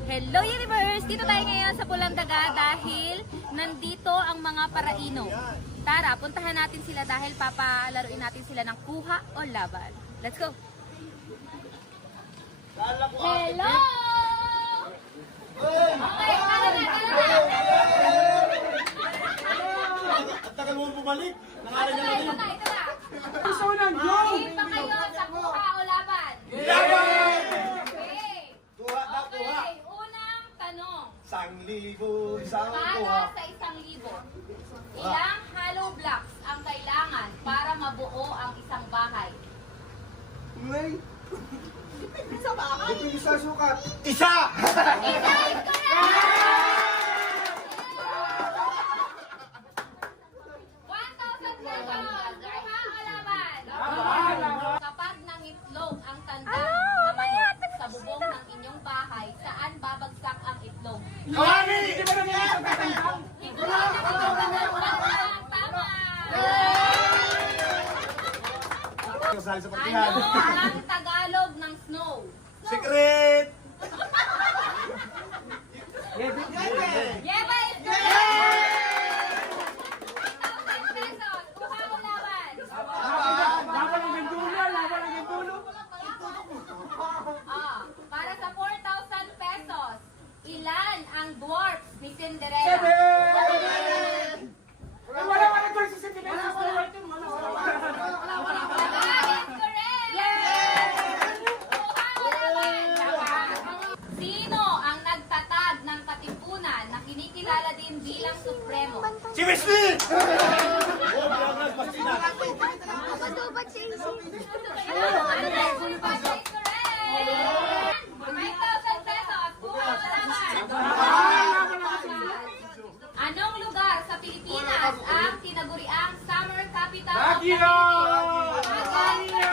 Hello Universe! Dito tayo ngayon sa Pulang Daga dahil nandito ang mga paraino. Tara, puntahan natin sila dahil papalaruin natin sila ng kuha o laban. Let's go! Hello! Okay, tara na! At tagal mo bumalik. Nangalan niya Ito na! Gusto ko ng go! Team pa kayo sa kuha o laban? Laban! Okay! Kuha na kuha. Okay, unang tanong. 1,000 isang Para kuha. sa 1,000, ilang hollow blocks ang kailangan para mabuo ang isang bahay? Ngay! Sa bakit? Depende sa sukat. Isa! Isa is correct! 1,000 pesos! Kuha o laban? Kapag nangitlog ang tanda na manok sa bubong ng inyong bahay, saan babagsak ang itlog? Kawani! Hindi ba naman ito katandang? Itlog ng tama! Tama! Kasali sa partihan. Ano ang Tagalog ng snow? Secret! Yeba is correct! 1,000 pesos! Kuha o laban? Laban ng gandulo! Laban ng gandulo! Para sa 4,000 pesos, ilan ang dwarfs ni Cinderella? Seven! Wala ka na doon sa Sentinelas! Wala is correct! Kuha o laban? Sino ang nagtatag ng katipunan na kinikilala din bilang Supremo? Si Wesley! Oh, bilang nagpasina. Anong lugar sa Pilipinas ang tinaguriang summer capital of the Baguio! Philippines?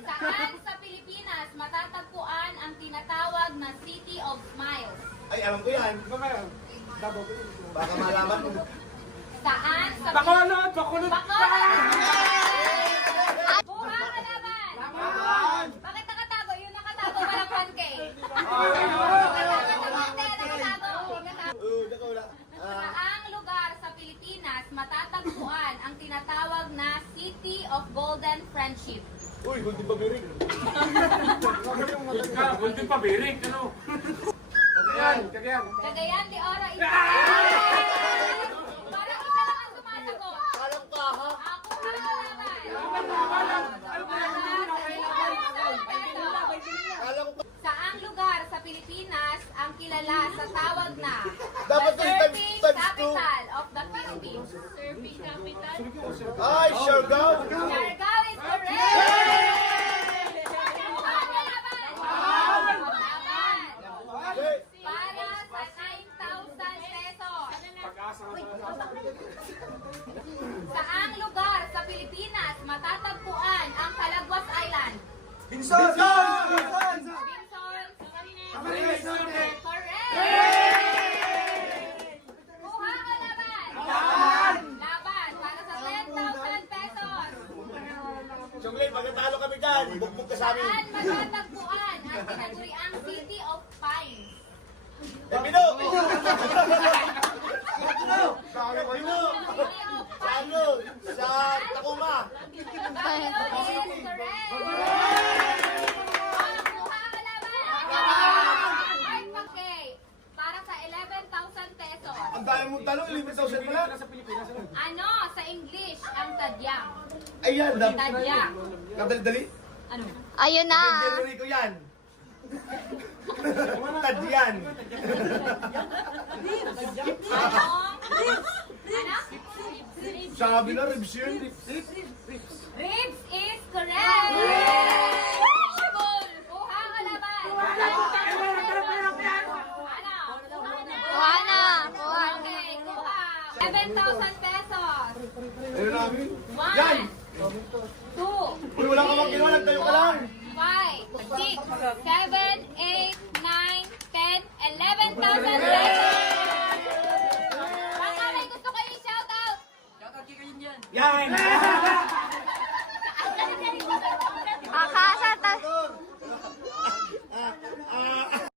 Saan sa Pilipinas matatagpuan ang tinatawag na City of Smiles? Ay, alam ko yan. Baka malaman mo. Saan sa Bacolod! Bacolod! Bacolod! Buha ka naman! Bakit nakatago? Yung nakatago walang 1K. Nakatago. Dako wala. Saang lugar sa Pilipinas matatagpuan ang tinatawag na City of Golden Friendship? Uy, hindi pa biring. Gultin pa, biring! Ano? Kagayan! Kagayan! Cagayan de Oro is Parang isa lang ang sumasagot. Alam ka, ha? Ako ang laban. Alam ko. Saang lugar sa Pilipinas ang kilala sa tawag na Dapat the yung surfing times two. capital of the Philippines? Surfing capital? Ay, sure go. Siargao is correct! Okay. Para sa 9,000 pesos. Saang lugar sa Pilipinas matatagpuan ang Calagwas Island? Binson! Binson? Camarines Norte! Correct! Kuha ka laban! Laban! Para sa 10,000 pesos. Chonglen, pagkatalo kami dyan. Bugbog ka sa amin. Saan matatagpuan ang tinaguriang City of Pines? Pino! City Pino! of Sa ano? Sa Takuma. Baguio is correct! Kuha ka laban! Okay. Para sa 11,000 pesos. Ang dami mong talo, 11,000 pala. Sa Pilipinas, ano? Ano sa English ang tadyang? Ayan, Tadyang. kadali-dali. Ano? Ayun na. Hindi ko yan. Tadyan. Ano? Sabi na, ribs yun. Ribs is correct! Kuha ka laban! Ano? Kuha na. Kuha. Okay, kuha. 7,000 pesos. Ayun namin. 1, 2, Uy, wala ka magkinawa, nagtayo ka lang. 5, 6, 7, 8, 9, 10, 11,000 pesos. Baka may gusto kayo i-shoutout. Yan!